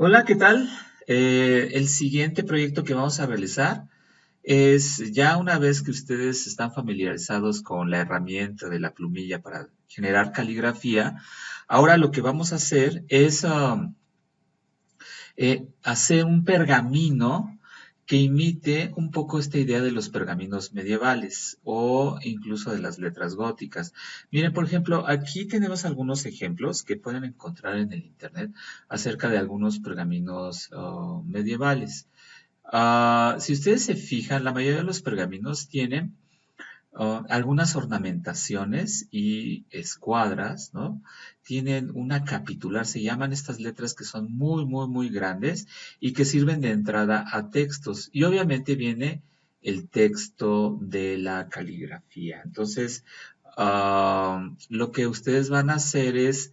Hola, ¿qué tal? El siguiente proyecto que vamos a realizar es ya una vez que ustedes están familiarizados con la herramienta de la plumilla para generar caligrafía, ahora lo que vamos a hacer es hacer un pergamino que imite un poco esta idea de los pergaminos medievales o incluso de las letras góticas. Miren, por ejemplo, aquí tenemos algunos ejemplos que pueden encontrar en el internet acerca de algunos pergaminos medievales. Si ustedes se fijan, la mayoría de los pergaminos tienen algunas ornamentaciones y escuadras, ¿no? Tienen una capitular, se llaman estas letras que son muy, muy, muy grandes y que sirven de entrada a textos. Y obviamente viene el texto de la caligrafía. Entonces, lo que ustedes van a hacer es,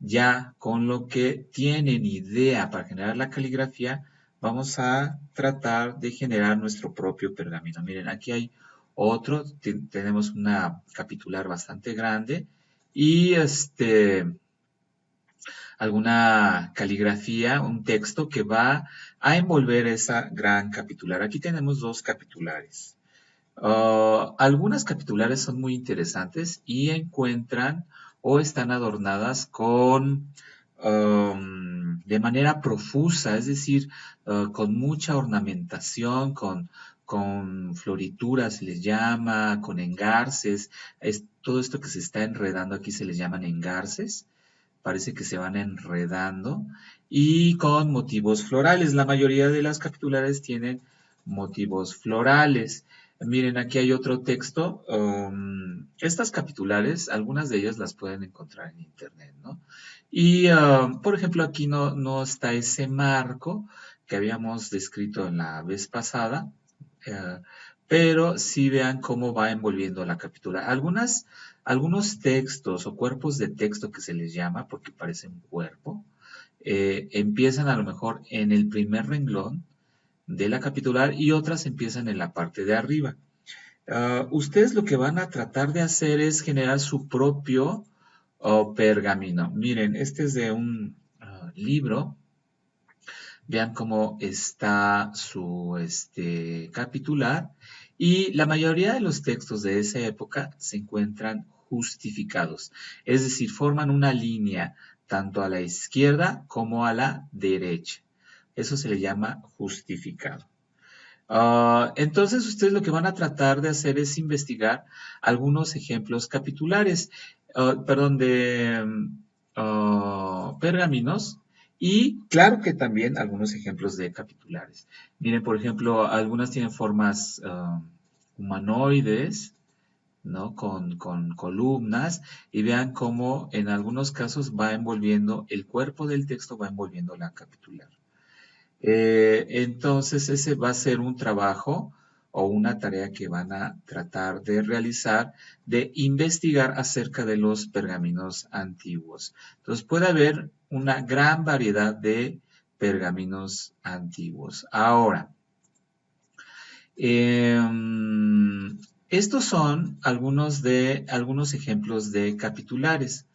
ya con lo que tienen idea para generar la caligrafía, vamos a tratar de generar nuestro propio pergamino. Miren, aquí hay otro, tenemos una capitular bastante grande y alguna caligrafía, un texto que va a envolver esa gran capitular. Aquí tenemos dos capitulares. Algunas capitulares son muy interesantes y encuentran o están adornadas con de manera profusa, es decir, con mucha ornamentación, con florituras se les llama, con engarces. Todo esto que se está enredando aquí se les llaman engarces. Parece que se van enredando y con motivos florales. La mayoría de las capitulares tienen motivos florales. Miren, aquí hay otro texto. Estas capitulares, algunas de ellas las pueden encontrar en internet, ¿no? Y, por ejemplo, aquí no está ese marco que habíamos descrito en la vez pasada, eh, pero sí vean cómo va envolviendo la capitular. Algunos textos o cuerpos de texto que se les llama, porque parece un cuerpo, empiezan a lo mejor en el primer renglón de la capitular y otras empiezan en la parte de arriba. Ustedes lo que van a tratar de hacer es generar su propio pergamino. Miren, este es de un libro. Vean cómo está su capitular. Y la mayoría de los textos de esa época se encuentran justificados. Es decir, forman una línea tanto a la izquierda como a la derecha. Eso se le llama justificado. Entonces, ustedes lo que van a tratar de hacer es investigar algunos ejemplos capitulares, perdón, de pergaminos y claro que también algunos ejemplos de capitulares. Miren, por ejemplo, algunas tienen formas humanoides, ¿no? Con columnas y vean cómo en algunos casos va envolviendo, el cuerpo del texto va envolviendo la capitular. Entonces, ese va a ser un trabajo o una tarea que van a tratar de realizar, de investigar acerca de los pergaminos antiguos. Entonces, puede haber una gran variedad de pergaminos antiguos. Ahora, eh, estos son algunos ejemplos de capitulares.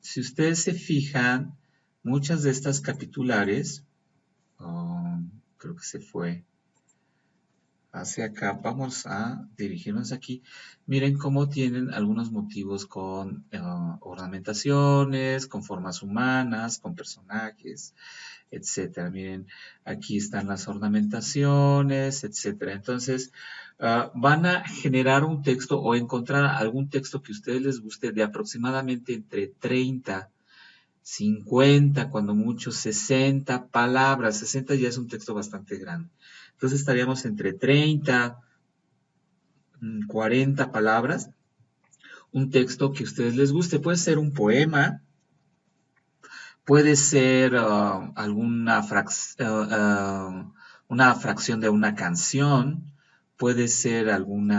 Si ustedes se fijan, muchas de estas capitulares, oh, creo que se fue hacia acá. Vamos a dirigirnos aquí. Miren cómo tienen algunos motivos con ornamentaciones, con formas humanas, con personajes, etcétera. Miren, aquí están las ornamentaciones, etcétera. Entonces, van a generar un texto o encontrar algún texto que a ustedes les guste de aproximadamente entre 30 50, cuando mucho, 60 palabras. 60 ya es un texto bastante grande. Entonces estaríamos entre 30, 40 palabras. Un texto que a ustedes les guste. Puede ser un poema, puede ser una fracción de una canción, puede ser algún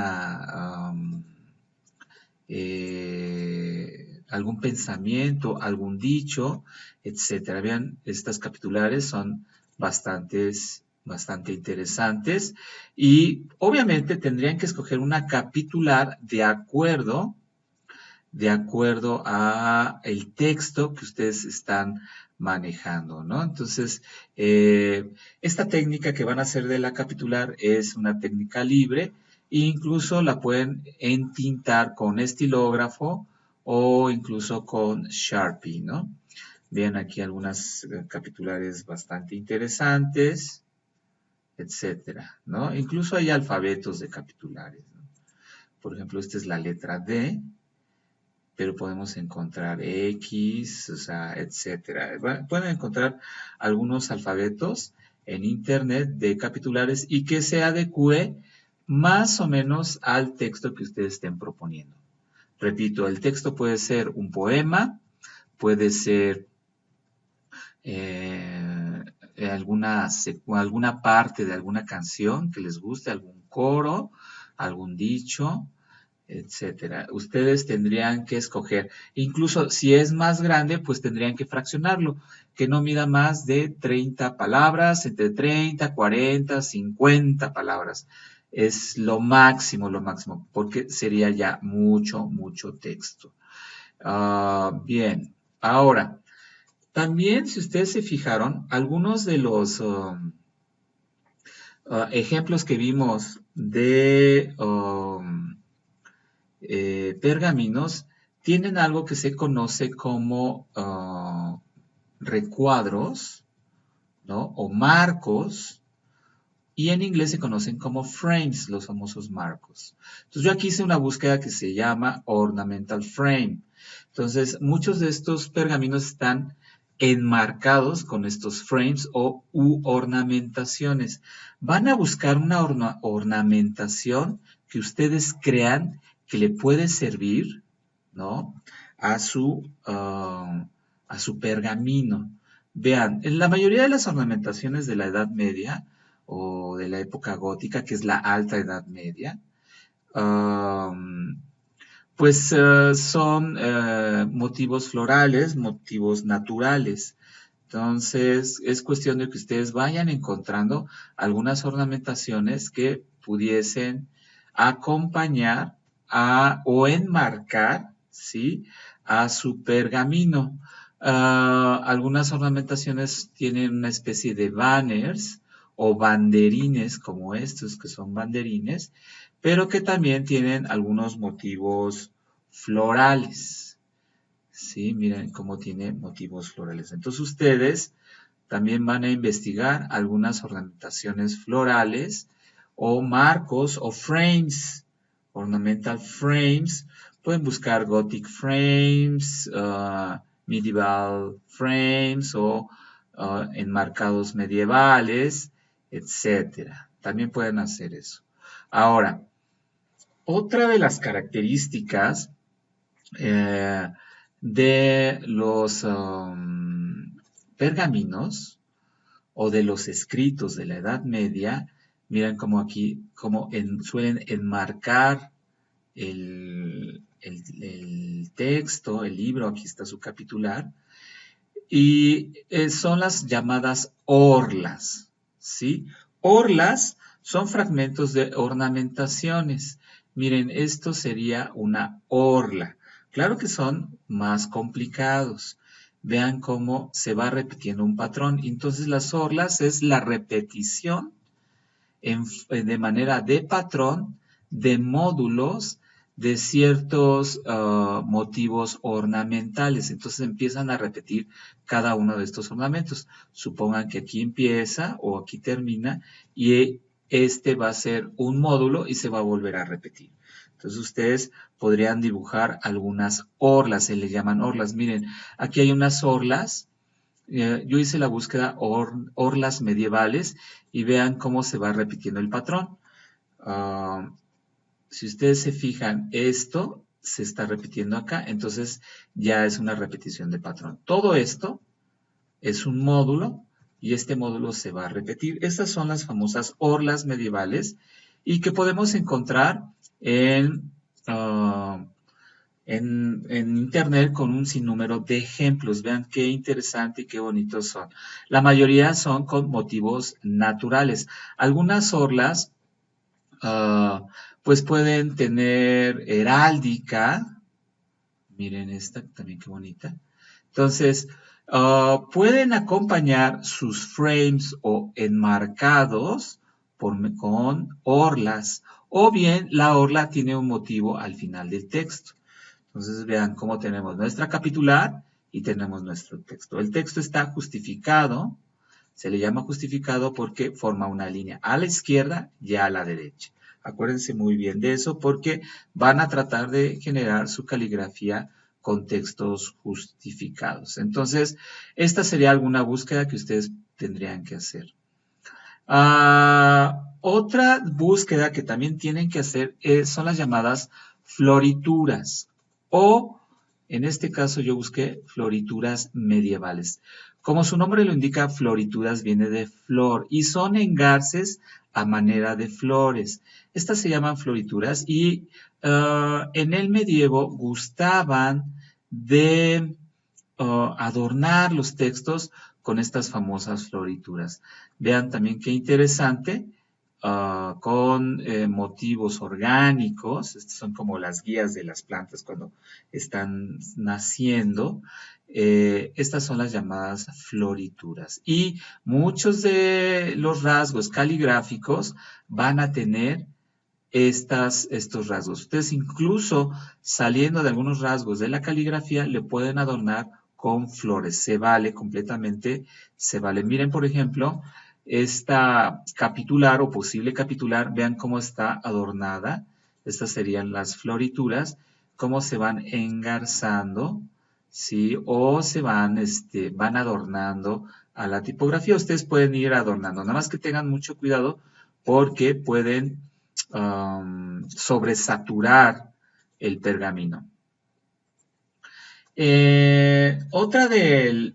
pensamiento, algún dicho, etcétera. Vean, estas capitulares son bastante interesantes y obviamente tendrían que escoger una capitular de acuerdo de acuerdo a el texto que ustedes están manejando, ¿no? Entonces, esta técnica que van a hacer de la capitular es una técnica libre e incluso la pueden entintar con estilógrafo o incluso con Sharpie, ¿no? Vean aquí algunas capitulares bastante interesantes, etcétera, ¿no? Incluso hay alfabetos de capitulares, ¿no? Por ejemplo, esta es la letra D, pero podemos encontrar X, o sea, etcétera. Pueden encontrar algunos alfabetos en internet de capitulares y que se adecue más o menos al texto que ustedes estén proponiendo. Repito, el texto puede ser un poema, puede ser eh, alguna parte de alguna canción que les guste, algún coro, algún dicho, etcétera. Ustedes tendrían que escoger, incluso si es más grande, pues tendrían que fraccionarlo, que no mida más de 30 palabras, entre 30, 40, 50 palabras. Es lo máximo, porque sería ya mucho, mucho texto. Bien, ahora, también si ustedes se fijaron, algunos de los ejemplos que vimos de pergaminos tienen algo que se conoce como recuadros, ¿no? O marcos, y en inglés se conocen como frames, los famosos marcos. Entonces yo aquí hice una búsqueda que se llama ornamental frame. Entonces muchos de estos pergaminos están enmarcados con estos frames o ornamentaciones. Van a buscar una ornamentación que ustedes crean que le puede servir, ¿no? A su pergamino. Vean, en la mayoría de las ornamentaciones de la Edad Media o de la época gótica, que es la Alta Edad Media, pues son motivos florales, motivos naturales. Entonces, es cuestión de que ustedes vayan encontrando algunas ornamentaciones que pudiesen acompañar o enmarcar, ¿sí? A su pergamino. Algunas ornamentaciones tienen una especie de banners o banderines como estos, que son banderines, pero que también tienen algunos motivos florales. Sí, miren cómo tiene motivos florales. Entonces ustedes también van a investigar algunas ornamentaciones florales o marcos o frames, ornamental frames. Pueden buscar Gothic frames, medieval frames o enmarcados medievales, etcétera. También pueden hacer eso. Ahora, otra de las características de los pergaminos o de los escritos de la Edad Media, miren como aquí, como suelen enmarcar el texto, el libro, aquí está su capitular, y son las llamadas orlas, ¿sí? Orlas son fragmentos de ornamentaciones. Miren, esto sería una orla. Claro que son más complicados. Vean cómo se va repitiendo un patrón. Entonces las orlas es la repetición de manera de patrón de módulos de ciertos motivos ornamentales. Entonces empiezan a repetir cada uno de estos ornamentos. Supongan que aquí empieza o aquí termina y este va a ser un módulo y se va a volver a repetir. Entonces ustedes podrían dibujar algunas orlas, se le llaman orlas. Miren, aquí hay unas orlas. Yo hice la búsqueda orlas medievales y vean cómo se va repitiendo el patrón. Si ustedes se fijan, esto se está repitiendo acá, entonces ya es una repetición de patrón. Todo esto es un módulo y este módulo se va a repetir. Estas son las famosas orlas medievales y que podemos encontrar en internet con un sinnúmero de ejemplos. Vean qué interesante y qué bonitos son. La mayoría son con motivos naturales. Algunas orlas pues pueden tener heráldica, Miren esta también qué bonita. Entonces, pueden acompañar sus frames o enmarcados con orlas, o bien la orla tiene un motivo al final del texto. Entonces vean cómo tenemos nuestra capitular y tenemos nuestro texto. El texto está justificado, se le llama justificado porque forma una línea a la izquierda y a la derecha. Acuérdense muy bien de eso porque van a tratar de generar su caligrafía con textos justificados. Entonces, esta sería alguna búsqueda que ustedes tendrían que hacer. Otra búsqueda que también tienen que hacer son las llamadas florituras o, en este caso yo busqué florituras medievales. Como su nombre lo indica, florituras viene de flor y son engarces a manera de flores. Estas se llaman florituras y en el medievo gustaban de adornar los textos con estas famosas florituras. Vean también qué interesante, con motivos orgánicos, estas son como las guías de las plantas cuando están naciendo. Estas son las llamadas florituras. Y muchos de los rasgos caligráficos van a tener estos rasgos. Ustedes incluso saliendo de algunos rasgos de la caligrafía le pueden adornar con flores. Se vale completamente, se vale. Miren, por ejemplo, esta capitular o posible capitular, vean cómo está adornada. Estas serían las florituras, cómo se van engarzando, ¿sí? O se van adornando a la tipografía. Ustedes pueden ir adornando, nada más que tengan mucho cuidado porque pueden sobresaturar el pergamino. Otra de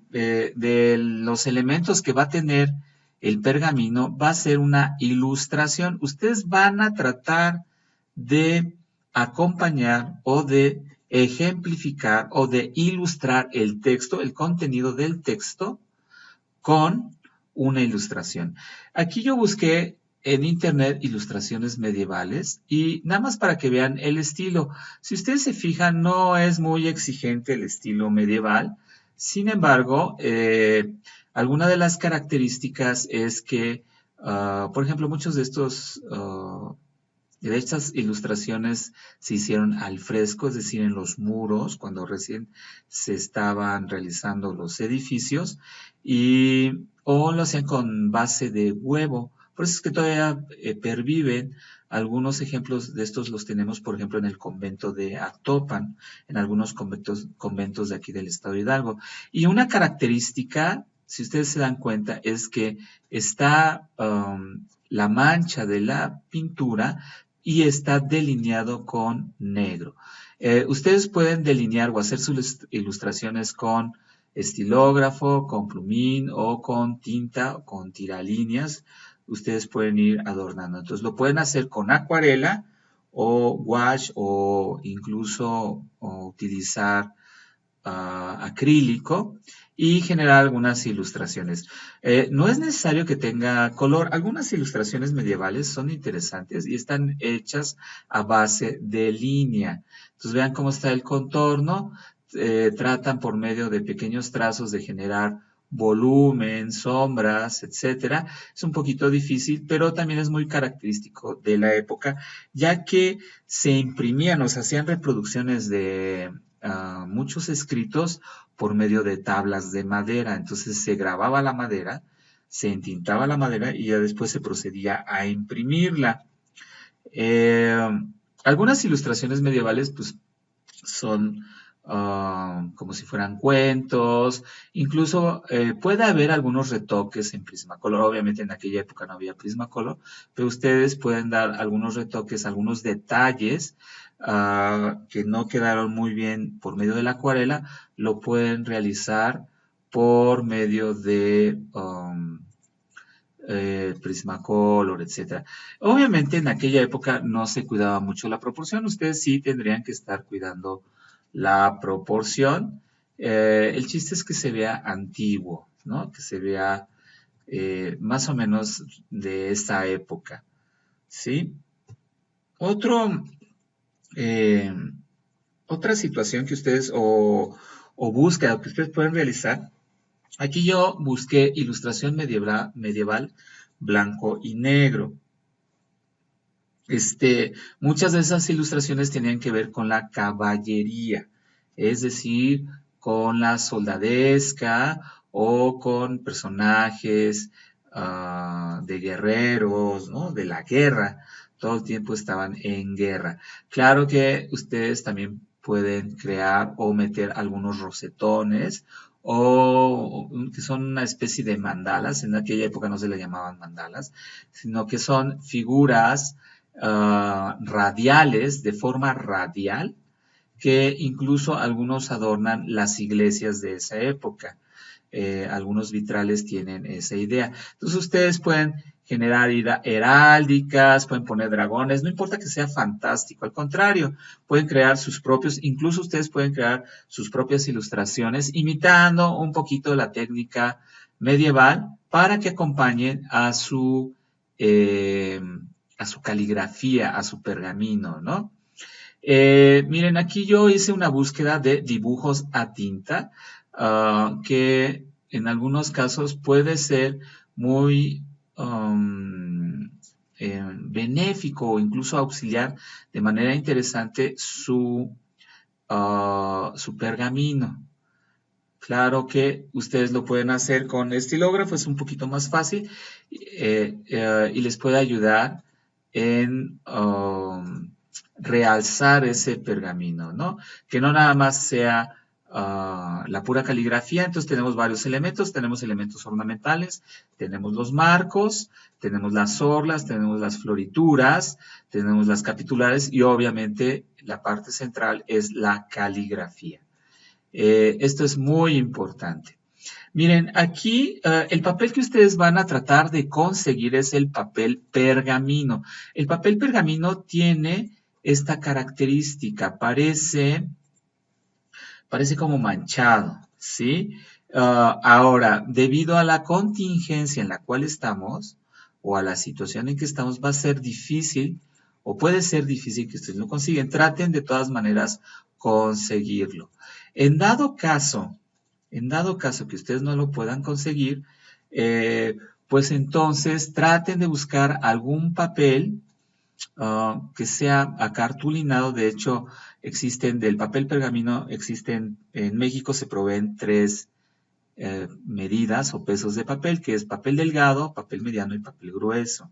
los elementos que va a tener el pergamino va a ser una ilustración. Ustedes van a tratar de acompañar o de ejemplificar o de ilustrar el texto, el contenido del texto con una ilustración. Aquí yo busqué en internet ilustraciones medievales y nada más para que vean el estilo. Si ustedes se fijan, no es muy exigente el estilo medieval. Sin embargo, alguna de las características es que, por ejemplo, muchos de estas ilustraciones se hicieron al fresco, es decir, en los muros, cuando recién se estaban realizando los edificios, o lo hacían con base de huevo. Por eso es que todavía perviven. Algunos ejemplos de estos los tenemos, por ejemplo, en el convento de Actopan, en algunos conventos de aquí del estado de Hidalgo. Y una característica, si ustedes se dan cuenta, es que está la mancha de la pintura y está delineado con negro. Ustedes pueden delinear o hacer sus ilustraciones con estilógrafo, con plumín o con tinta o con tiralíneas. Ustedes pueden ir adornando. Entonces lo pueden hacer con acuarela o wash o incluso utilizar acrílico y generar algunas ilustraciones. No es necesario que tenga color. Algunas ilustraciones medievales son interesantes y están hechas a base de línea. Entonces vean cómo está el contorno. Tratan por medio de pequeños trazos de generar volumen, sombras, etcétera. Es un poquito difícil, pero también es muy característico de la época, ya que se imprimían o se hacían reproducciones de muchos escritos por medio de tablas de madera. Entonces se grababa la madera, se entintaba la madera y ya después se procedía a imprimirla. Algunas ilustraciones medievales pues son como si fueran cuentos, incluso puede haber algunos retoques en Prismacolor, obviamente en aquella época no había Prismacolor, pero ustedes pueden dar algunos retoques, algunos detalles que no quedaron muy bien por medio de la acuarela, lo pueden realizar por medio de Prismacolor, etcétera. Obviamente en aquella época no se cuidaba mucho la proporción, ustedes sí tendrían que estar cuidando la proporción. El chiste es que se vea antiguo, ¿no? Que se vea más o menos de esa época, ¿sí? Otro Otra situación que ustedes o búsqueda que ustedes pueden realizar. Aquí yo busqué ilustración medieval blanco y negro. Muchas de esas ilustraciones tenían que ver con la caballería, es decir, con la soldadesca o con personajes de guerreros, ¿no? De la guerra. Todo el tiempo estaban en guerra. Claro que ustedes también pueden crear o meter algunos rosetones o que son una especie de mandalas. En aquella época no se le llamaban mandalas, sino que son figuras radiales, de forma radial, que incluso algunos adornan las iglesias de esa época. Algunos vitrales tienen esa idea. Entonces ustedes pueden generar heráldicas, pueden poner dragones, no importa que sea fantástico, al contrario, pueden crear sus propios, incluso ustedes pueden crear sus propias ilustraciones imitando un poquito la técnica medieval para que acompañen eh, a su caligrafía, a su pergamino, ¿no? Miren, aquí yo hice una búsqueda de dibujos a tinta, que en algunos casos puede ser muy um, benéfico o incluso auxiliar de manera interesante su pergamino. Claro que ustedes lo pueden hacer con estilógrafo, es un poquito más fácil y les puede ayudar en realzar ese pergamino, ¿no? Que no nada más sea la pura caligrafía, entonces tenemos varios elementos, tenemos elementos ornamentales, tenemos los marcos, tenemos las orlas, tenemos las florituras, tenemos las capitulares y obviamente la parte central es la caligrafía. Esto es muy importante. Miren, aquí el papel que ustedes van a tratar de conseguir es el papel pergamino. El papel pergamino tiene esta característica, parece como manchado, ¿sí? Ahora, debido a la contingencia en la cual estamos, o a la situación en que estamos, va a ser difícil, o puede ser difícil que ustedes lo consiguen. Traten de todas maneras conseguirlo. En dado caso, en dado caso que ustedes no lo puedan conseguir, pues entonces traten de buscar algún papel que sea acartulinado. De hecho, existen del papel pergamino, existen en México se proveen tres medidas o pesos de papel, que es papel delgado, papel mediano y papel grueso.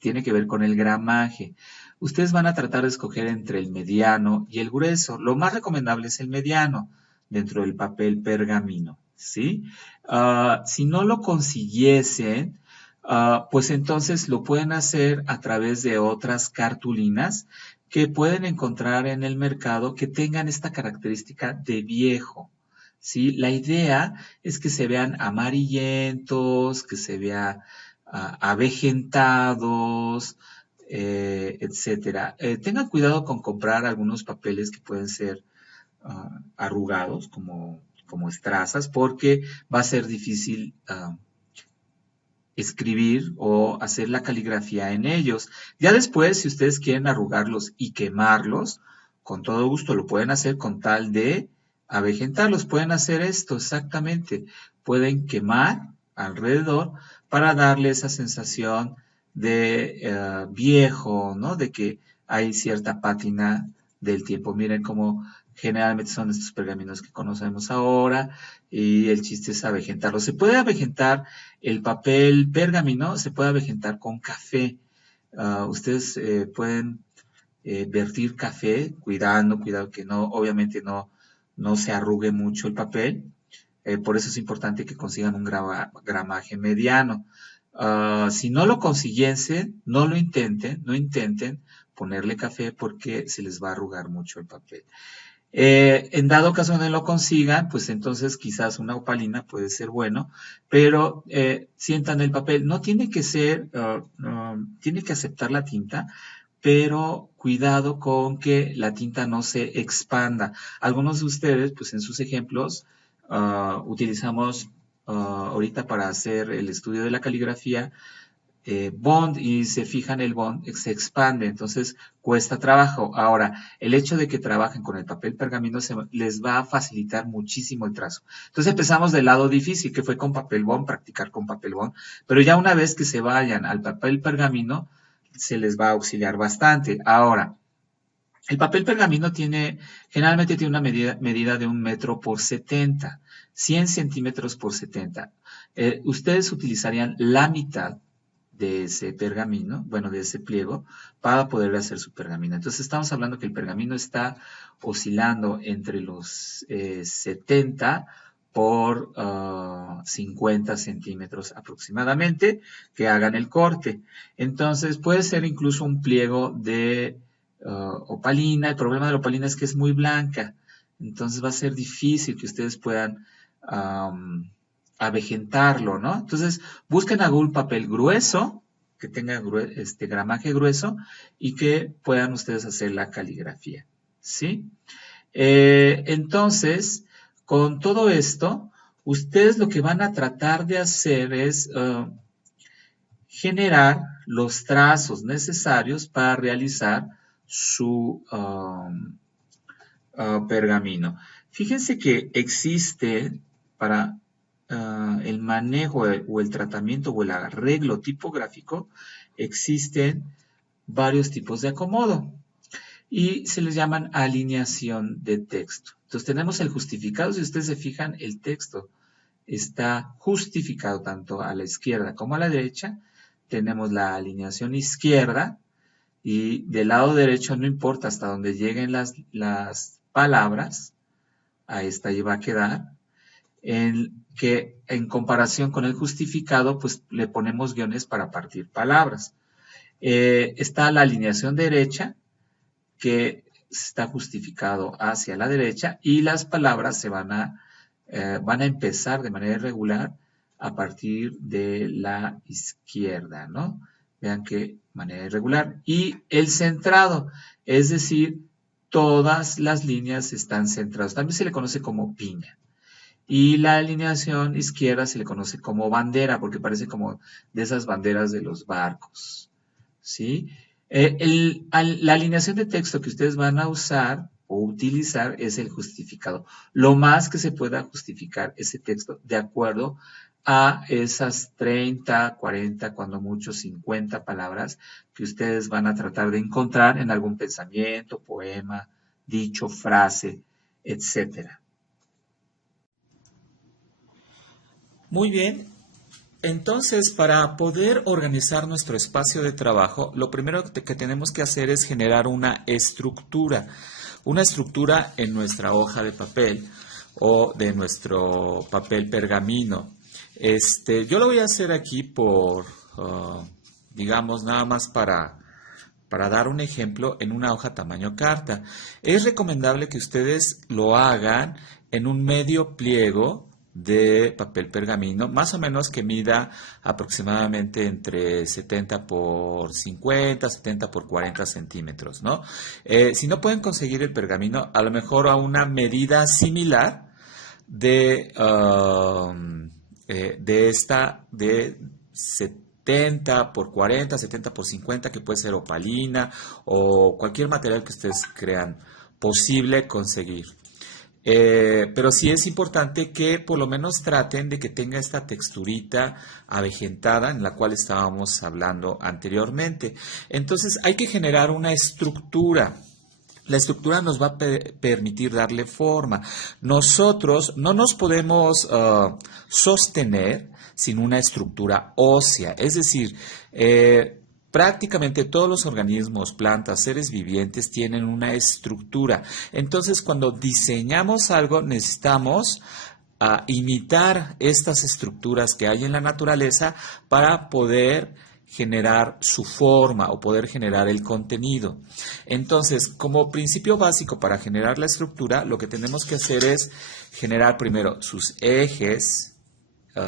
Tiene que ver con el gramaje. Ustedes van a tratar de escoger entre el mediano y el grueso. Lo más recomendable es el mediano dentro del papel pergamino, ¿sí? Si no lo consiguiesen, pues entonces lo pueden hacer a través de otras cartulinas que pueden encontrar en el mercado que tengan esta característica de viejo. ¿Sí? La idea es que se vean amarillentos, que se vean avejentados, etcétera. Tengan cuidado con comprar algunos papeles que pueden ser arrugados, como estrazas, porque va a ser difícil escribir o hacer la caligrafía en ellos. Ya después, si ustedes quieren arrugarlos y quemarlos, con todo gusto lo pueden hacer con tal de avejentarlos. Pueden hacer esto exactamente. Pueden quemar alrededor para darle esa sensación de viejo, ¿no? De que hay cierta pátina del tiempo. Miren cómo generalmente son estos pergaminos que conocemos ahora y el chiste es avejentarlos. Se puede avejentar el papel pergamino, se puede avejentar con café. Ustedes pueden vertir café, cuidado que no, obviamente no se arrugue mucho el papel. Por eso es importante que consigan un gramaje mediano. Si no lo consiguiesen, no intenten ponerle café porque se les va a arrugar mucho el papel. En dado caso no lo consigan, pues entonces quizás una opalina puede ser bueno, pero sientan el papel. No tiene que ser, tiene que aceptar la tinta, pero cuidado con que la tinta no se expanda. Algunos de ustedes, pues en sus ejemplos, utilizamos ahorita para hacer el estudio de la caligrafía, bond y se fijan el bond se expande, entonces cuesta trabajo. Ahora, el hecho de que trabajen con el papel pergamino les va a facilitar muchísimo el trazo. Entonces empezamos del lado difícil, que fue con papel bond, practicar con papel bond, pero ya una vez que se vayan al papel pergamino, se les va a auxiliar bastante. Ahora, el papel pergamino generalmente tiene una medida de 1 metro por 70, 100 centímetros por 70. Ustedes utilizarían la mitad de ese pergamino, bueno, de ese pliego, para poder hacer su pergamino. Entonces estamos hablando que el pergamino está oscilando entre los 70 por 50 centímetros aproximadamente, que hagan el corte. Entonces puede ser incluso un pliego de opalina. El problema de la opalina es que es muy blanca, entonces va a ser difícil que ustedes puedan avejentarlo, ¿no? Entonces busquen algún papel grueso, que tenga gramaje grueso y que puedan ustedes hacer la caligrafía, ¿sí? Entonces, con todo esto, ustedes lo que van a tratar de hacer es generar los trazos necesarios para realizar su pergamino. Fíjense que existe para el manejo o el tratamiento o el arreglo tipográfico, existen varios tipos de acomodo y se les llaman alineación de texto. Entonces tenemos el justificado. Si ustedes se fijan, el texto está justificado tanto a la izquierda como a la derecha. Tenemos la alineación izquierda y del lado derecho no importa hasta donde lleguen las palabras, a esta va a quedar, que en comparación con el justificado, pues le ponemos guiones para partir palabras. Está la alineación derecha, que está justificado hacia la derecha, y las palabras van a empezar de manera irregular a partir de la izquierda, ¿no? Vean qué manera irregular. Y el centrado, es decir, todas las líneas están centradas. También se le conoce como piña. Y la alineación izquierda se le conoce como bandera, porque parece como de esas banderas de los barcos, ¿sí? La alineación de texto que ustedes van a usar o utilizar es el justificado. Lo más que se pueda justificar ese texto de acuerdo a esas 30, 40, cuando mucho 50 palabras que ustedes van a tratar de encontrar en algún pensamiento, poema, dicho, frase, etcétera. Muy bien. Entonces, para poder organizar nuestro espacio de trabajo, lo primero que tenemos que hacer es generar una estructura en nuestra hoja de papel o de nuestro papel pergamino. Yo lo voy a hacer aquí digamos, nada más para dar un ejemplo en una hoja tamaño carta. Es recomendable que ustedes lo hagan en un medio pliego de papel pergamino, más o menos que mida aproximadamente entre 70 por 50, 70 por 40 centímetros, ¿no? Si no pueden conseguir el pergamino, a lo mejor a una medida similar de 70 por 40, 70 por 50, que puede ser opalina o cualquier material que ustedes crean posible conseguir. Pero sí es importante que por lo menos traten de que tenga esta texturita avejentada en la cual estábamos hablando anteriormente. Entonces hay que generar una estructura. La estructura nos va a permitir darle forma. Nosotros no nos podemos sostener sin una estructura ósea. Es decir, prácticamente todos los organismos, plantas, seres vivientes tienen una estructura. Entonces, cuando diseñamos algo, necesitamos imitar estas estructuras que hay en la naturaleza para poder generar su forma o poder generar el contenido. Entonces, como principio básico para generar la estructura, lo que tenemos que hacer es generar primero sus ejes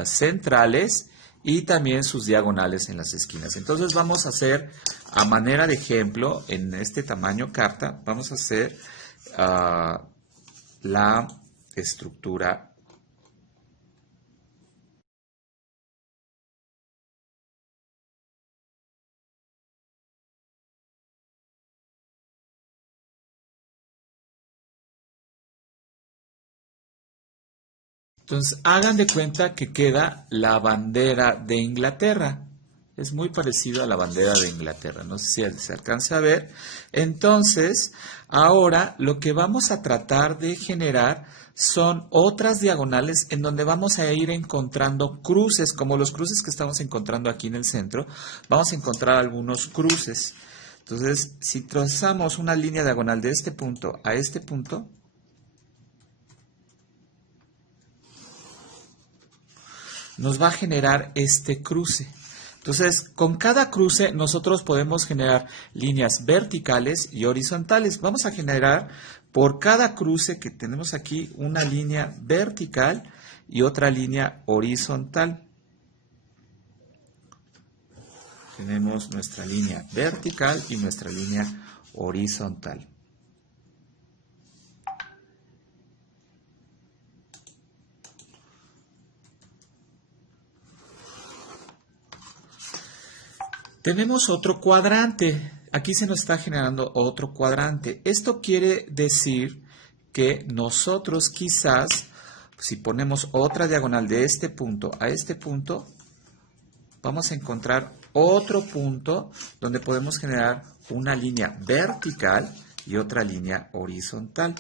centrales y también sus diagonales en las esquinas. Entonces vamos a hacer, a manera de ejemplo, en este tamaño carta, vamos a hacer la estructura Entonces, hagan de cuenta que queda la bandera de Inglaterra. Es muy parecido a la bandera de Inglaterra. No sé si se alcanza a ver. Entonces, ahora lo que vamos a tratar de generar son otras diagonales en donde vamos a ir encontrando cruces, como los cruces que estamos encontrando aquí en el centro. Vamos a encontrar algunos cruces. Entonces, si trazamos una línea diagonal de este punto a este punto, nos va a generar este cruce. Entonces, con cada cruce nosotros podemos generar líneas verticales y horizontales. Vamos a generar por cada cruce que tenemos aquí una línea vertical y otra línea horizontal. Tenemos nuestra línea vertical y nuestra línea horizontal. Tenemos otro cuadrante. Aquí se nos está generando otro cuadrante. Esto quiere decir que nosotros quizás, si ponemos otra diagonal de este punto a este punto, vamos a encontrar otro punto donde podemos generar una línea vertical y otra línea horizontal.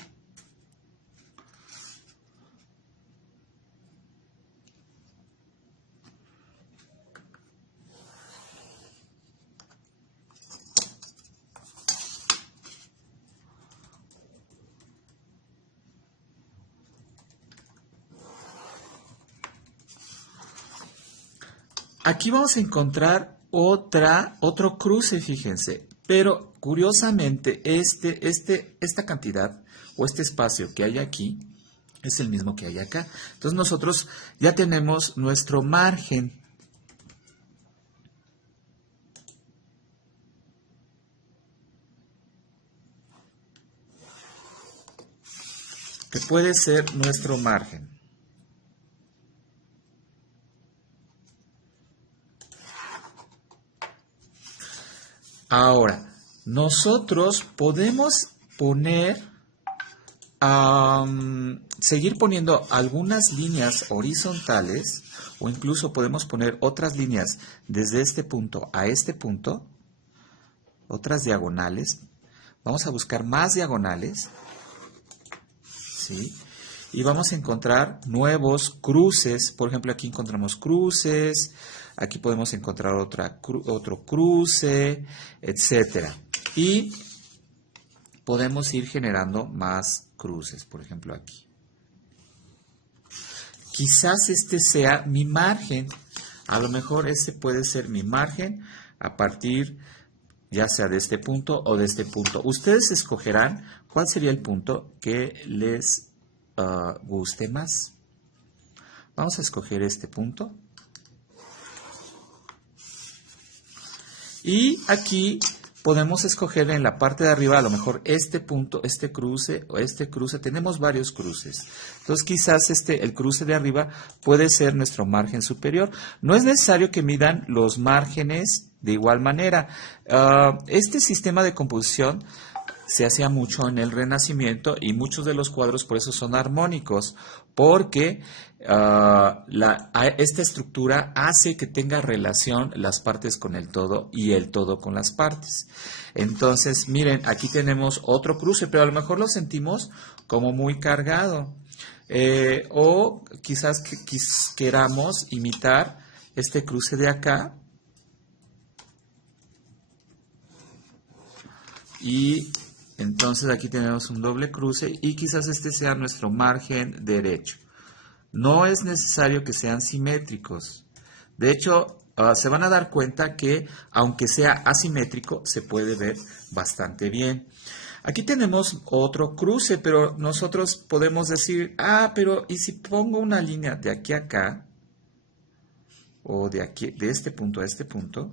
Aquí vamos a encontrar otro cruce, fíjense, pero curiosamente esta cantidad o este espacio que hay aquí es el mismo que hay acá. Entonces nosotros ya tenemos nuestro margen. Que puede ser nuestro margen. Ahora, nosotros podemos seguir poniendo algunas líneas horizontales o incluso podemos poner otras líneas desde este punto a este punto, otras diagonales. Vamos a buscar más diagonales, ¿sí? Y vamos a encontrar nuevos cruces. Por ejemplo, aquí encontramos cruces. Aquí podemos encontrar otro cruce, etcétera. Y podemos ir generando más cruces, por ejemplo, aquí. Quizás este sea mi margen. A lo mejor este puede ser mi margen a partir ya sea de este punto o de este punto. Ustedes escogerán cuál sería el punto que les guste más. Vamos a escoger este punto. Y aquí podemos escoger en la parte de arriba a lo mejor este punto, este cruce o este cruce. Tenemos varios cruces. Entonces quizás el cruce de arriba puede ser nuestro margen superior. No es necesario que midan los márgenes de igual manera. Este sistema de composición se hacía mucho en el Renacimiento y muchos de los cuadros por eso son armónicos, porque esta estructura hace que tenga relación las partes con el todo y el todo con las partes. Entonces, miren, aquí tenemos otro cruce, pero a lo mejor lo sentimos como muy cargado. O quizás queramos imitar este cruce de acá. Y entonces aquí tenemos un doble cruce y quizás este sea nuestro margen derecho. No es necesario que sean simétricos. De hecho, se van a dar cuenta que aunque sea asimétrico, se puede ver bastante bien. Aquí tenemos otro cruce, pero nosotros podemos decir, pero ¿y si pongo una línea de aquí a acá? O de aquí, de este punto a este punto,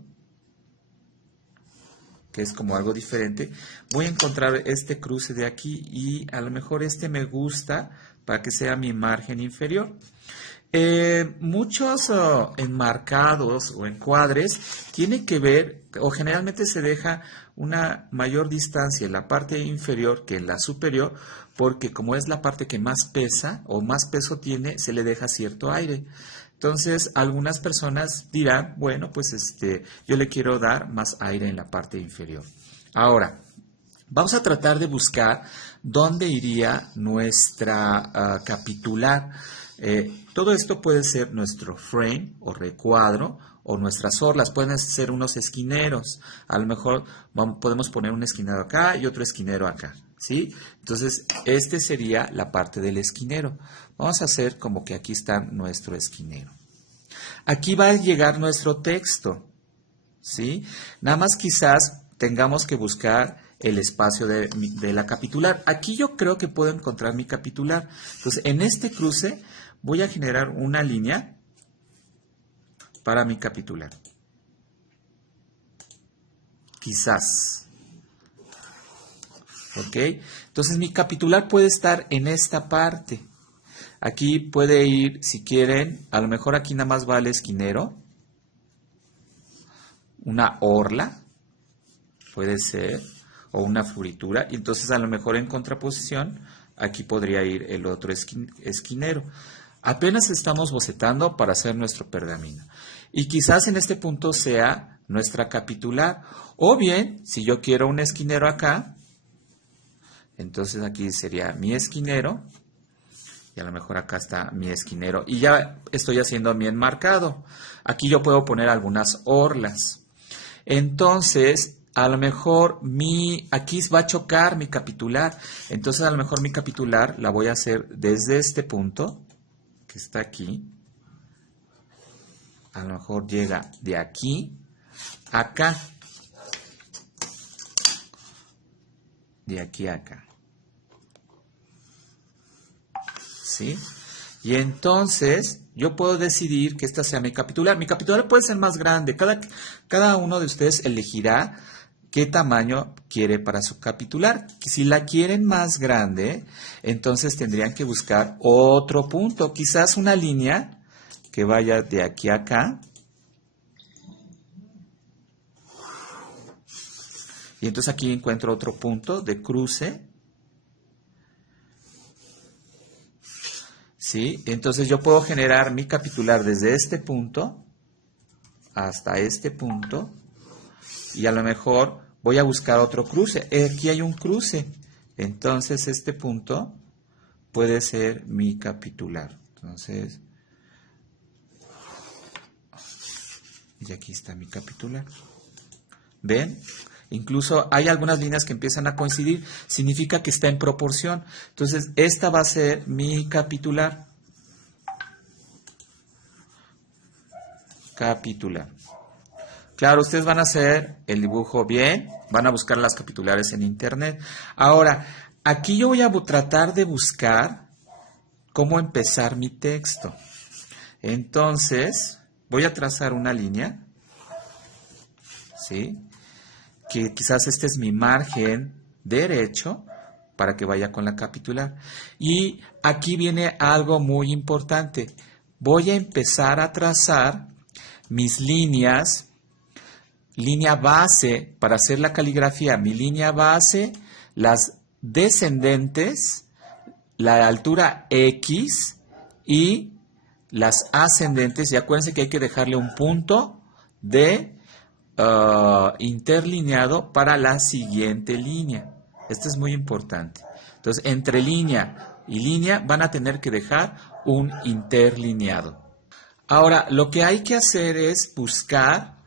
que es como algo diferente, voy a encontrar este cruce de aquí y a lo mejor este me gusta para que sea mi margen inferior. Muchos enmarcados o encuadres tienen que ver, o generalmente se deja una mayor distancia en la parte inferior que en la superior, porque como es la parte que más pesa o más peso tiene, se le deja cierto aire. Entonces, algunas personas dirán, bueno, pues yo le quiero dar más aire en la parte inferior. Ahora, vamos a tratar de buscar dónde iría nuestra capitular. Todo esto puede ser nuestro frame o recuadro o nuestras orlas, pueden ser unos esquineros. A lo mejor podemos poner un esquinero acá y otro esquinero acá, ¿sí? Entonces, este sería la parte del esquinero. Vamos a hacer como que aquí está nuestro esquinero. Aquí va a llegar nuestro texto, ¿sí? Nada más quizás tengamos que buscar el espacio de la capitular. Aquí yo creo que puedo encontrar mi capitular. Entonces, en este cruce voy a generar una línea para mi capitular. Quizás. ¿Ok? Entonces, mi capitular puede estar en esta parte. Aquí puede ir, si quieren, a lo mejor aquí nada más va el esquinero. Una orla, puede ser, o una floritura. Y entonces, a lo mejor en contraposición, aquí podría ir el otro esquinero. Apenas estamos bocetando para hacer nuestro pergamino. Y quizás en este punto sea nuestra capitular. O bien, si yo quiero un esquinero acá, entonces aquí sería mi esquinero. Y a lo mejor acá está mi esquinero. Y ya estoy haciendo mi enmarcado. Aquí yo puedo poner algunas orlas. Entonces, a lo mejor aquí va a chocar mi capitular. Entonces, a lo mejor mi capitular la voy a hacer desde este punto que está aquí. A lo mejor llega de aquí a acá. De aquí a acá. ¿Sí? Y entonces yo puedo decidir que esta sea mi capitular. Mi capitular puede ser más grande. Cada uno de ustedes elegirá qué tamaño quiere para su capitular. Si la quieren más grande, entonces tendrían que buscar otro punto. Quizás una línea que vaya de aquí a acá. Y entonces aquí encuentro otro punto de cruce. ¿Sí? Entonces yo puedo generar mi capitular desde este punto hasta este punto y a lo mejor voy a buscar otro cruce. Aquí hay un cruce, entonces este punto puede ser mi capitular. Entonces, y aquí está mi capitular. ¿Ven? Incluso hay algunas líneas que empiezan a coincidir, significa que está en proporción. Entonces, esta va a ser mi capitular. Capitular. Claro, ustedes van a hacer el dibujo bien, van a buscar las capitulares en internet. Ahora, aquí yo voy a tratar de buscar cómo empezar mi texto. Entonces, voy a trazar una línea, ¿sí? Que quizás este es mi margen derecho para que vaya con la capitular. Y aquí viene algo muy importante. Voy a empezar a trazar mis líneas, línea base para hacer la caligrafía, mi línea base, las descendentes, la altura X y las ascendentes. Y acuérdense que hay que dejarle un punto de interlineado para la siguiente línea. Esto es muy importante. Entonces, entre línea y línea van a tener que dejar un interlineado. Ahora, lo que hay que hacer es buscar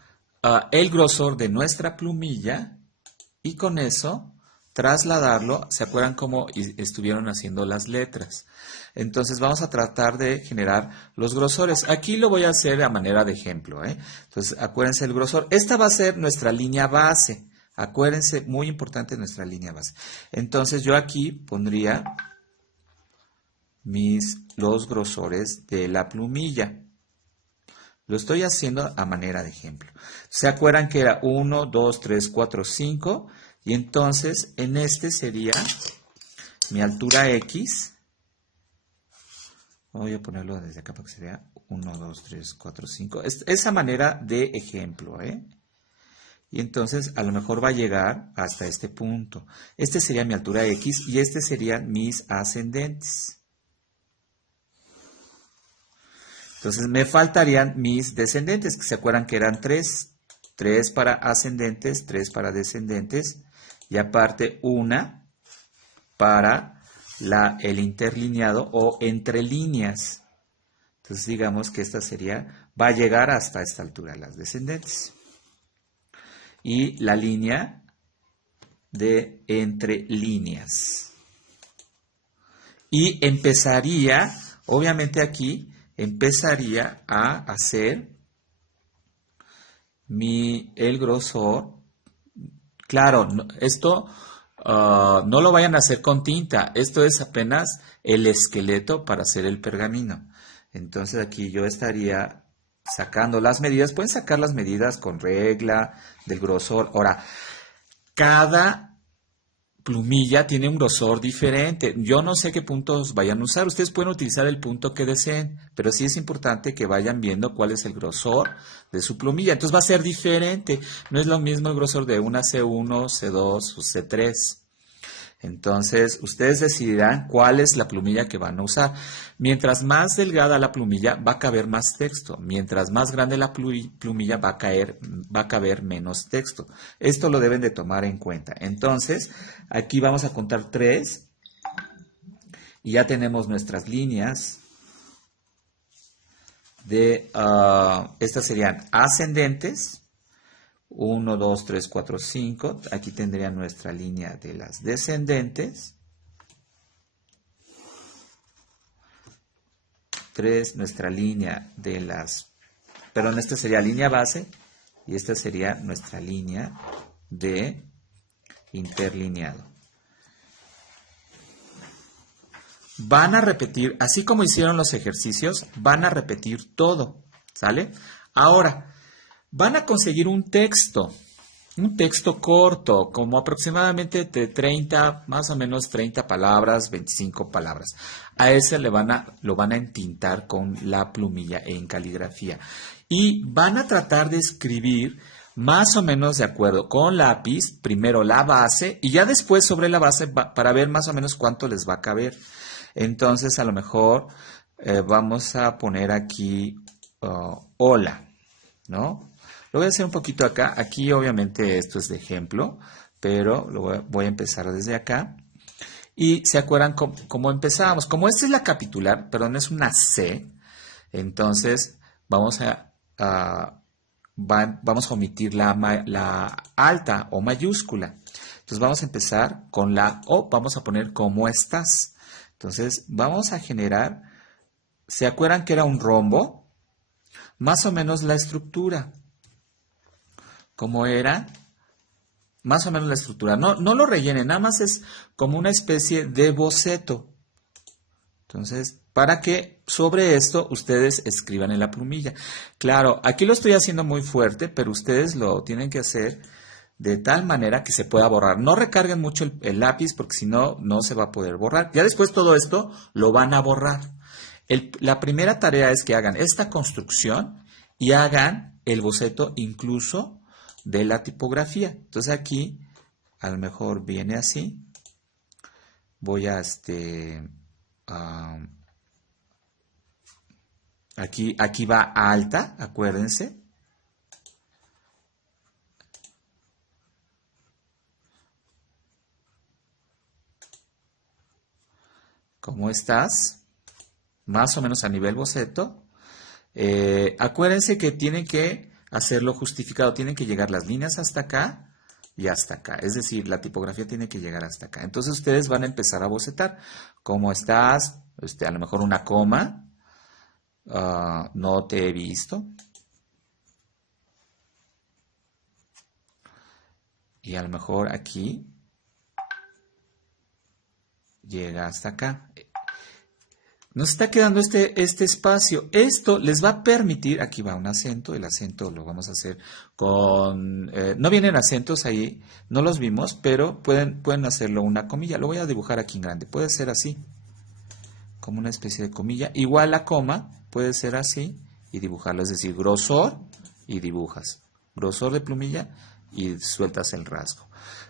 el grosor de nuestra plumilla y con eso trasladarlo. ¿Se acuerdan cómo estuvieron haciendo las letras? Entonces vamos a tratar de generar los grosores. Aquí lo voy a hacer a manera de ejemplo, ¿eh? Entonces acuérdense el grosor. Esta va a ser nuestra línea base. Acuérdense, muy importante nuestra línea base. Entonces yo aquí pondría los grosores de la plumilla. Lo estoy haciendo a manera de ejemplo. ¿Se acuerdan que era 1, 2, 3, 4, 5? Y entonces en este sería mi altura X Voy a ponerlo desde acá para que sería 1, 2, 3, 4, 5. Esa manera de ejemplo, ¿eh? Y entonces a lo mejor va a llegar hasta este punto. Este sería mi altura X y este serían mis ascendentes. Entonces me faltarían mis descendentes, que se acuerdan que eran 3. 3 para ascendentes, 3 para descendentes y aparte una para el interlineado o entre líneas. Entonces digamos que esta va a llegar hasta esta altura, las descendentes. Y la línea de entre líneas. Y empezaría, obviamente aquí, empezaría a hacer el grosor. Claro, esto no lo vayan a hacer con tinta. Esto es apenas el esqueleto para hacer el pergamino. Entonces aquí yo estaría sacando las medidas. Pueden sacar las medidas con regla del grosor. Ahora, cada plumilla tiene un grosor diferente. Yo no sé qué puntos vayan a usar. Ustedes pueden utilizar el punto que deseen, pero sí es importante que vayan viendo cuál es el grosor de su plumilla. Entonces va a ser diferente. No es lo mismo el grosor de una C1, C2 o C3. Entonces, ustedes decidirán cuál es la plumilla que van a usar. Mientras más delgada la plumilla, va a caber más texto. Mientras más grande la plumilla, va a caber menos texto. Esto lo deben de tomar en cuenta. Entonces, aquí vamos a contar 3. Y ya tenemos nuestras líneas de, estas serían ascendentes. 1, 2, 3, 4, 5. Aquí tendría nuestra línea de las descendentes. 3, nuestra línea de las... Perdón, esta sería línea base y esta sería nuestra línea de interlineado. Van a repetir, así como hicieron los ejercicios, van a repetir todo, ¿sale? Ahora, van a conseguir un texto corto, como aproximadamente de 30, más o menos 30 palabras, 25 palabras. A ese lo van a entintar con la plumilla en caligrafía. Y van a tratar de escribir más o menos de acuerdo con lápiz, primero la base y ya después sobre la base para ver más o menos cuánto les va a caber. Entonces a lo mejor vamos a poner aquí hola, ¿no? Lo voy a hacer un poquito acá. Aquí obviamente esto es de ejemplo, pero voy a empezar desde acá. Y se acuerdan cómo empezábamos. Como esta es la capitular, perdón, es una C, entonces vamos a omitir la alta o mayúscula. Entonces vamos a empezar con la O, vamos a poner ¿cómo estás? Entonces vamos a generar, ¿se acuerdan que era un rombo? Más o menos la estructura. ¿Cómo era? Más o menos la estructura. No lo rellenen, nada más es como una especie de boceto. Entonces, para que sobre esto ustedes escriban en la plumilla. Claro, aquí lo estoy haciendo muy fuerte, pero ustedes lo tienen que hacer de tal manera que se pueda borrar. No recarguen mucho el lápiz porque si no, no se va a poder borrar. Ya después todo esto lo van a borrar. La primera tarea es que hagan esta construcción y hagan el boceto incluso de la tipografía. Entonces aquí a lo mejor viene así. Voy a aquí va alta, acuérdense. ¿Cómo estás? Más o menos a nivel boceto. Acuérdense que tienen que hacerlo justificado, tienen que llegar las líneas hasta acá y hasta acá, es decir, la tipografía tiene que llegar hasta acá. Entonces ustedes van a empezar a bocetar. ¿Cómo estás? A lo mejor una coma, no te he visto. Y a lo mejor aquí llega hasta acá. Nos está quedando este espacio. Esto les va a permitir, aquí va un acento, el acento lo vamos a hacer con, no vienen acentos ahí, no los vimos, pero pueden hacerlo una comilla. Lo voy a dibujar aquí en grande, puede ser así. como una especie de comilla. Igual la coma puede ser así y dibujarlo, es decir, grosor y dibujas. Grosor de plumilla y sueltas el rasgo.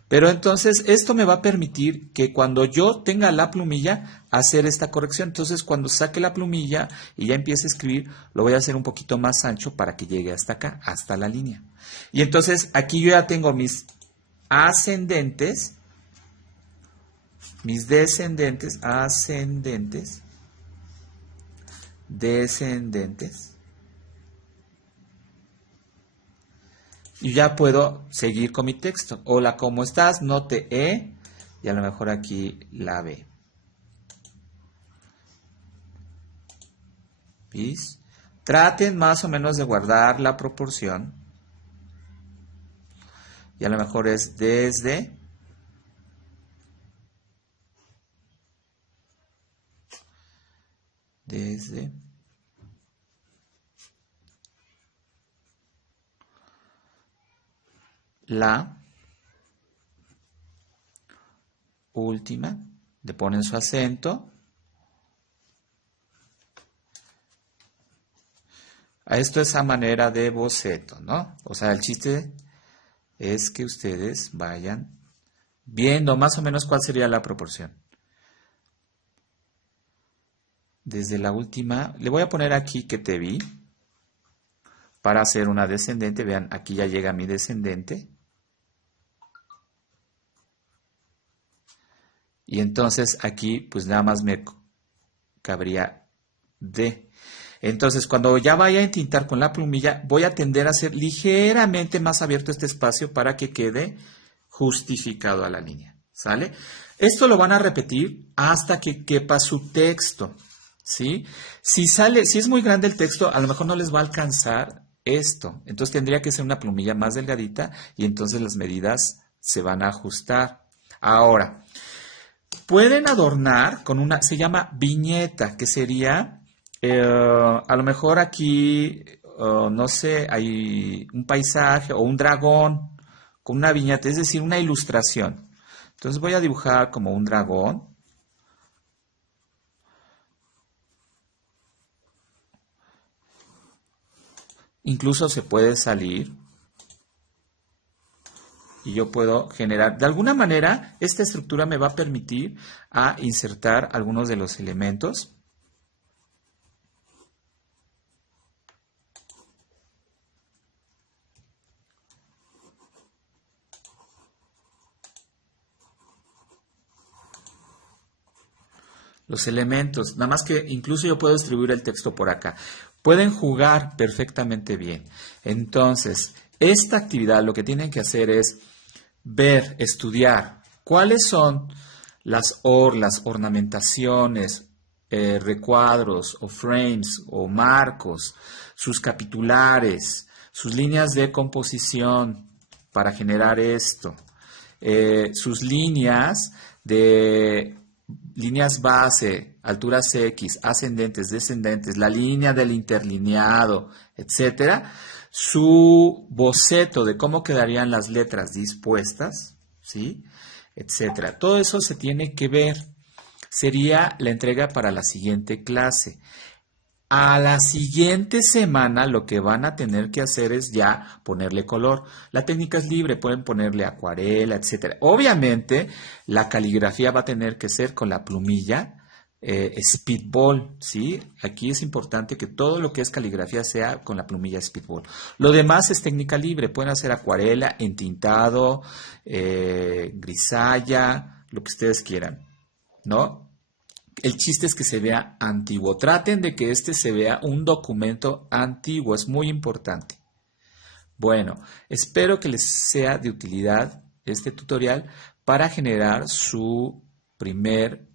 Pero entonces esto me va a permitir que cuando yo tenga la plumilla, hacer esta corrección. Entonces cuando saque la plumilla y ya empiece a escribir, lo voy a hacer un poquito más ancho para que llegue hasta acá, hasta la línea. Y entonces aquí yo ya tengo mis ascendentes, mis descendentes, ascendentes, descendentes. Y ya puedo seguir con mi texto. Hola, ¿cómo estás? Note E y a lo mejor aquí la B. ¿Vis? Traten más o menos de guardar la proporción. Y a lo mejor es desde la última, le ponen su acento. Esto es a manera de boceto, ¿no? O sea, el chiste es que ustedes vayan viendo más o menos cuál sería la proporción. Desde la última, le voy a poner aquí que te vi para hacer una descendente. Vean, aquí ya llega mi descendente. Y entonces aquí pues nada más me cabría D. Entonces cuando ya vaya a entintar con la plumilla voy a tender a hacer ligeramente más abierto este espacio para que quede justificado a la línea. ¿Sale? Esto lo van a repetir hasta que quepa su texto. ¿Sí? Si es muy grande el texto, a lo mejor no les va a alcanzar esto. Entonces tendría que ser una plumilla más delgadita y entonces las medidas se van a ajustar. Ahora, pueden adornar con una, se llama viñeta, que sería, a lo mejor aquí, no sé, hay un paisaje o un dragón con una viñeta, es decir, una ilustración. Entonces voy a dibujar como un dragón. Incluso se puede salir. Y yo puedo generar, de alguna manera, esta estructura me va a permitir a insertar algunos de los elementos. Los elementos, nada más que incluso yo puedo distribuir el texto por acá. Pueden jugar perfectamente bien. Entonces, esta actividad lo que tienen que hacer es ver, estudiar cuáles son las ornamentaciones, recuadros o frames o marcos, sus capitulares, sus líneas de composición para generar esto, sus líneas base, alturas X, ascendentes, descendentes, la línea del interlineado, etcétera, su boceto de cómo quedarían las letras dispuestas, ¿sí? Etcétera. Todo eso se tiene que ver. Sería la entrega para la siguiente clase. A la siguiente semana lo que van a tener que hacer es ya ponerle color. La técnica es libre, pueden ponerle acuarela, etcétera. Obviamente la caligrafía va a tener que ser con la plumilla Speedball, ¿sí? Aquí es importante que todo lo que es caligrafía sea con la plumilla Speedball. Lo demás es técnica libre, pueden hacer acuarela, entintado, grisalla, lo que ustedes quieran, ¿no? El chiste es que se vea antiguo. Traten de que este se vea un documento antiguo, es muy importante. Bueno, espero que les sea de utilidad este tutorial para generar su primer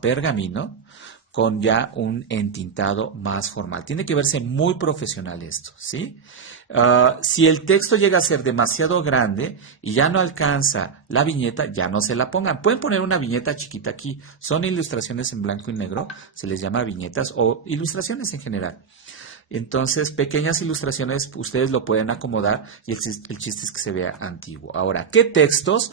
pergamino con ya un entintado más formal. Tiene que verse muy profesional esto, ¿sí? Si el texto llega a ser demasiado grande y ya no alcanza la viñeta, ya no se la pongan. Pueden poner una viñeta chiquita aquí. Son ilustraciones en blanco y negro, se les llama viñetas o ilustraciones en general. Entonces, pequeñas ilustraciones, ustedes lo pueden acomodar y el chiste es que se vea antiguo. Ahora, ¿qué textos?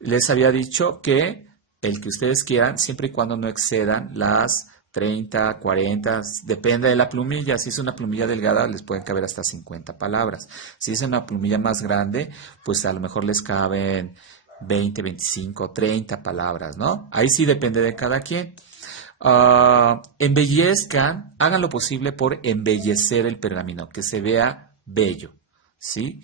Les había dicho que el que ustedes quieran, siempre y cuando no excedan las 30, 40, depende de la plumilla. Si es una plumilla delgada, les pueden caber hasta 50 palabras. Si es una plumilla más grande, pues a lo mejor les caben 20, 25, 30 palabras, ¿no? Ahí sí depende de cada quien. Embellezcan, hagan lo posible por embellecer el pergamino, que se vea bello, ¿sí?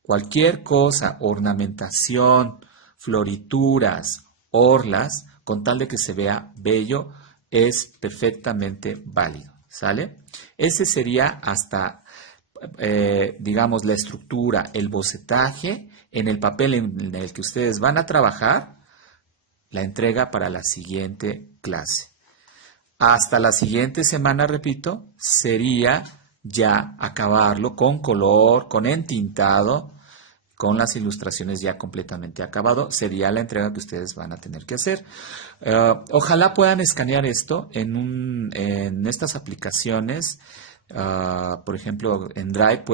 Cualquier cosa, ornamentación, florituras, orlas, con tal de que se vea bello, es perfectamente válido, ¿sale? Ese sería hasta, digamos, la estructura, el bocetaje en el papel en el que ustedes van a trabajar, la entrega para la siguiente clase. Hasta la siguiente semana, repito, sería ya acabarlo con color, con entintado, con las ilustraciones ya completamente acabado. Sería la entrega que ustedes van a tener que hacer. Ojalá puedan escanear esto en estas aplicaciones. Por ejemplo, en Drive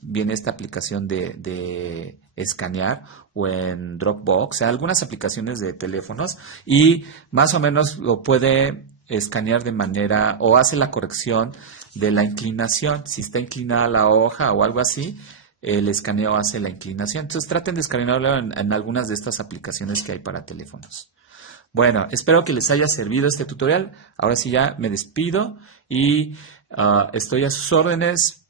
viene esta aplicación de escanear, o en Dropbox, algunas aplicaciones de teléfonos, y más o menos lo puede escanear de manera, o hace la corrección de la inclinación. Si está inclinada la hoja o algo así, el escaneo hace la inclinación. Entonces traten de escanearlo en algunas de estas aplicaciones que hay para teléfonos. Bueno, espero que les haya servido este tutorial. Ahora sí ya me despido y estoy a sus órdenes